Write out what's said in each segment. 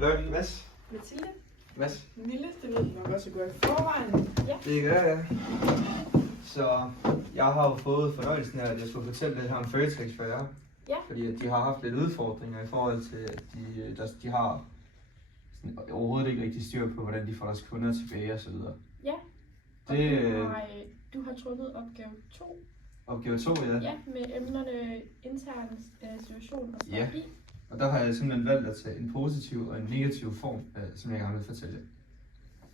Hallo, Mads. Mathilde. Mads. Mille, det ved du nok også godt i forvejen. Ja. Det gør jeg. Så jeg har jo fået fornøjelsen af, at jeg skulle fortælle lidt her om Føtex for jer. Ja. Fordi at de har haft lidt udfordringer i forhold til, at de har sådan, overhovedet ikke rigtig styr på, hvordan de får deres kunder tilbage og så videre. Ja. Og du har trukket opgave 2. Opgave 2, ja. Ja, med emnerne intern situation og strategi. Ja. Og der har jeg simpelthen valgt at tage en positiv og en negativ form, som jeg gerne vil fortælle.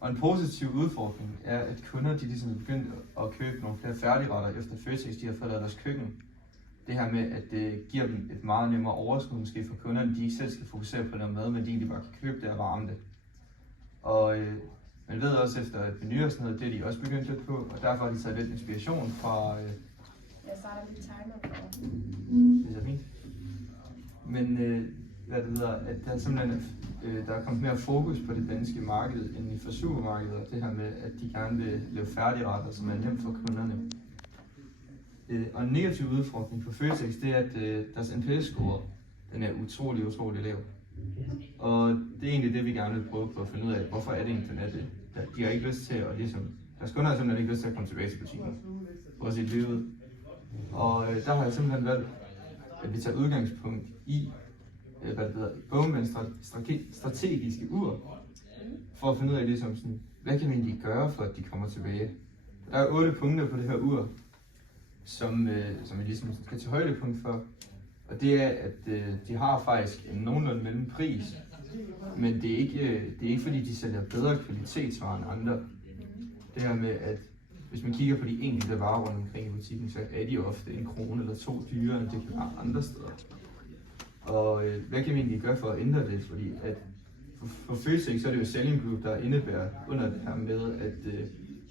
Og en positiv udfordring er, at kunder de ligesom er begyndt at købe nogle flere færdigretter efter Føtex, de har forladt deres køkken. Det her med, at det giver dem et meget nemmere overskud måske for kunderne, de ikke selv skal fokusere på noget mad, men de egentlig bare kan købe det og varme det. Og man ved også efter et menu og sådan noget, det er de også begyndt lidt på, og derfor har de taget lidt inspiration fra... Jeg starter lige timer for. Det er fint. Men at der simpelthen der er kommet mere fokus på det danske marked end i for supermarkeder. Det her med, at de gerne vil lave færdigretter, som er nemt for kunderne. Og en negativ udfordring for Føtex, det er, at deres NPS-score den er utrolig lav. Og det er egentlig det, vi gerne vil prøve på at finde ud af, hvorfor er det egentlig, den er det. De har ikke lyst til at deres kunder har simpelthen ikke lyst til at komme tilbage til butikken. Prøv at se det ud. Og der har jeg simpelthen valgt, at vi tager udgangspunkt i Bowmans strategiske ur, for at finde ud af sådan, hvad kan vi egentlig gøre for, at de kommer tilbage. Der er 8 punkter på det her ur, som vi ligesom skal tage højdepunkt for. Og det er, at de har faktisk en nogenlunde mellem pris, men det er ikke fordi, de sælger bedre kvalitetsvarer end andre. Det her med, at hvis man kigger på de enkelte varer rundt omkring i butikken, så er de ofte 1 krone eller 2 dyrere, end det kan være andre steder. Og hvad kan vi egentlig gøre for at ændre det? Fordi at for Føtex, så er det jo Selling Group, der indebærer under det her med, at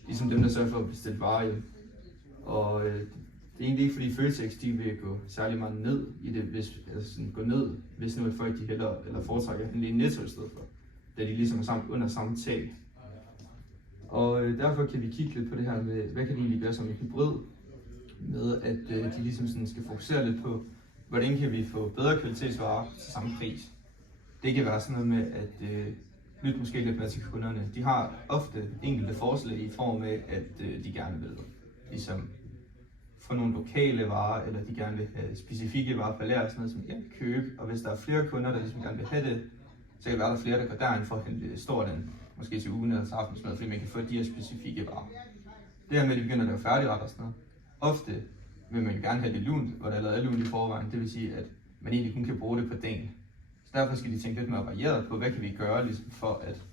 ligesom dem, der sørger for at bestille varer hjem. Og det er egentlig ikke fordi Føtex, de vil gå særlig meget ned i det, hvis nu folk de hellere eller foretrækker at handle i Netto i stedet for, da de ligesom er under samme tag. Og derfor kan vi kigge lidt på det her med, hvad kan de egentlig gøre som en hybrid, med at de ligesom sådan skal fokusere lidt på, hvordan kan vi få bedre kvalitetsvarer til samme pris. Det kan være sådan noget med at lytte måske lidt mere til kunderne. De har ofte enkelte forslag i form af, at de gerne vil ligesom få nogle lokale varer, eller de gerne vil have specifikke varer på lager, sådan noget som jeg kan købe. Og hvis der er flere kunder, der ligesom gerne vil have det, så kan det være, der er flere, der går derind for at hente stort den, måske til ugen eller til aftensmad, fordi man kan få de her specifikke varer. Det her med, at de begynder at lave færdigretter og sådan noget. Ofte vil man gerne have det lunt, hvor der allerede er lunt i forvejen. Det vil sige, at man egentlig kun kan bruge det på dagen. Så derfor skal de tænke lidt mere varieret på, hvad kan vi gøre ligesom for at,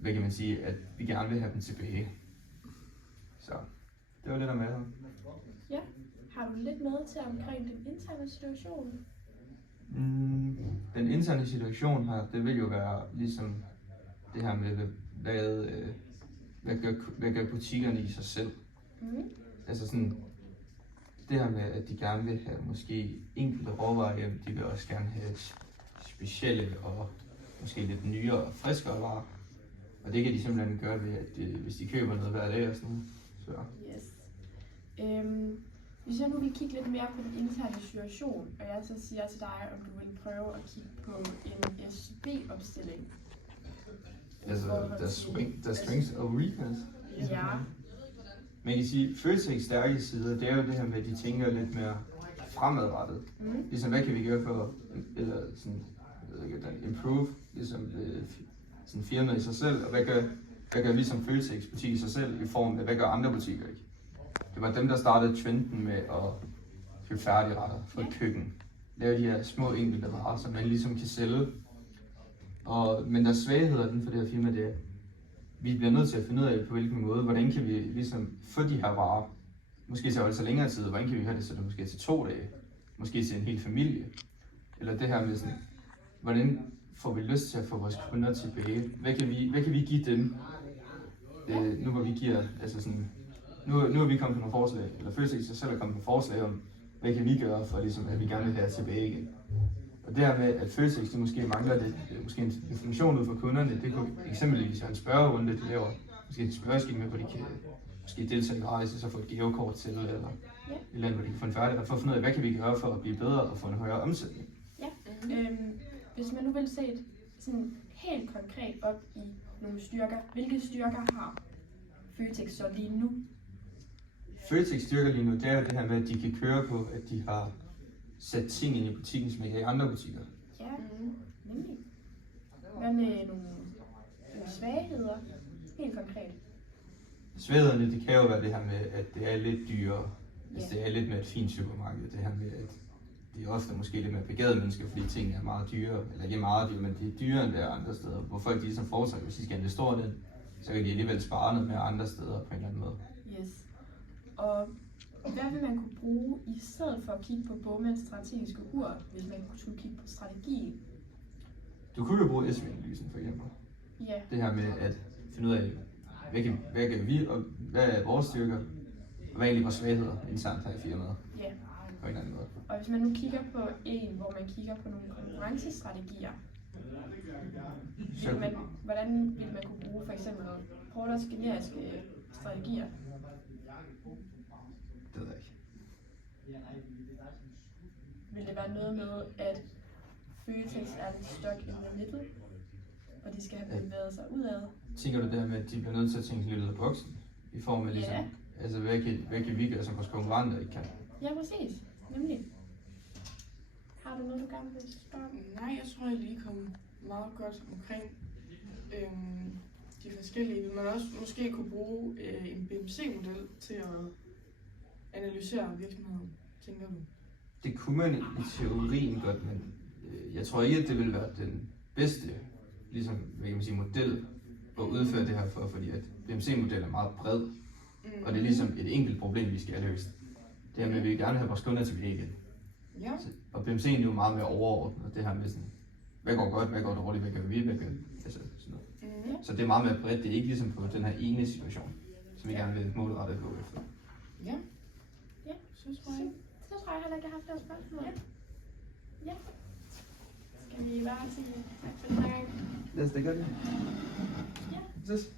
hvad kan man sige, at vi gerne vil have dem tilbage. Så det var lidt om det. Ja. Har du lidt noget til omkring den interne situation? Den interne situation her, det vil jo være ligesom det her med, hvad gør butikkerne i sig selv. Altså sådan, det her med, at de gerne vil have måske enkelte råvarer hjem, de vil også gerne have specielle og måske lidt nyere og friskere varer. Og det kan de simpelthen gøre ved, at hvis de køber noget hver dag og sådan noget. Så. Yes. Hvis jeg nu vil kigge lidt mere på den interne situation, og jeg så siger til dig, om du vil prøve at kigge på en SB-opstilling. Altså, der strengths og weakness. Ja. Man kan sige, at Føtex stærke sider, det er jo det her med, at de tænker lidt mere fremadrettet. Ligesom, hvad kan vi gøre for at improve ligesom, sådan firmaet i sig selv, og hvad gør vi som Føtex butik i sig selv, i form af, hvad gør andre butikker ikke? Det var dem, der startede trenden med at købe færdigretter fra et køkken. Lave de her små enkelte varer, som man ligesom kan sælge. Men der er svagheder den for det her firma, det er, vi bliver nødt til at finde ud af på hvilken måde, hvordan kan vi ligesom få de her varer, måske til altså længere tid, hvordan kan vi have det, så det måske til 2 dage, måske til en hel familie. Eller det her med sådan, hvordan får vi lyst til at få vores kunder tilbage? Hvad kan vi give dem, nu hvor vi giver, altså sådan, nu er vi kommet på nogle forslag, eller Føtex sig selv er kommet på forslag om, hvad kan vi gøre for ligesom, at vi gerne vil have tilbage igen. Og det her med, at Føtex måske mangler lidt, måske en information ud fra kunderne, det kunne eksempelvis være en spørgerunde, de laver, måske et spørgeskema, hvor de kan måske deltage gratis, og så få et gavekort til, eller et eller andet, hvor de kan få en færdig, for at finde ud af, hvad kan vi gøre for at blive bedre og få en højere omsætning. Ja, hvis man nu vil se et sådan helt konkret op i nogle styrker. Hvilke styrker har Føtex så lige nu? Føtex styrker lige nu, det er jo det her med, at de kan køre på, at de har sat ting ind i butikken, som ikke er i andre butikker. Ja, nemlig. Hvad med nogle svagheder? Helt konkret. Sværderne, det kan jo være det her med, at det er lidt dyrere. Altså Ja. det er lidt med et fint supermarked, det her med, at det er ofte måske lidt mere begavede mennesker, fordi tingene er meget dyre, eller ikke meget dyre, men det er dyrere end det er andre steder. Hvor folk de ligesom foretrækker, hvis de skal investere den, så kan de alligevel spare noget mere andre steder på en eller anden måde. Yes. Og hvad vil man kunne bruge i stedet for at kigge på Bowmans strategiske ur, hvis man skulle kigge på strategien? Du kunne jo bruge SW-analysen for eksempel. Ja, Det her med at finde ud af, hvad kan vi, og hvad er vores styrker, og hvad er egentlig vores svagheder internt her i firmaet ja. på en eller anden måde. Og hvis man nu kigger på en, hvor man kigger på nogle konkurrencestrategier, hvordan vil man kunne bruge for eksempel Porters generiske strategier? Det ved jeg ikke. Vil det være noget med, at Føtex er lidt stuck in the middle, og de skal have bevæget sig udad? Tænker du det her med, at de bliver nødt til at tænke lidt ud af boksen? I form af ligesom, Ja. altså hvad kan vi gøre, som vores konkurrenter ikke kan? Ja, præcis. Nemlig. Har du noget, du gerne vil spørge om? Nej, jeg tror, jeg lige kom meget godt omkring de forskellige. Vil man også måske kunne bruge en BMC-model til at analysere virksomheden, tænker du? Det kunne man i teorien godt, men jeg tror ikke, at det vil være den bedste ligesom, hvad kan man sige, model at udføre det her for, fordi at BMC-model er meget bred, og det er ligesom et enkelt problem, vi skal have løst. Det her med, at vi gerne vil have vores kunder tilbage igen. Ja. Og BMC'en er jo meget mere overordnet, det her med sådan, hvad går godt, hvad går dårligt, hvad kan vi, hvad kan, altså sådan noget. Så det er meget mere bredt, det er ikke ligesom på den her ene situation, som vi gerne vil målrette på efter. Ja. Ja, Så tror jeg. så tror jeg heller ikke, jeg har flere spørgsmål. Ja. Skal vi bare sige tak for den her gang? Lad os da gøre det. Ja. Ses.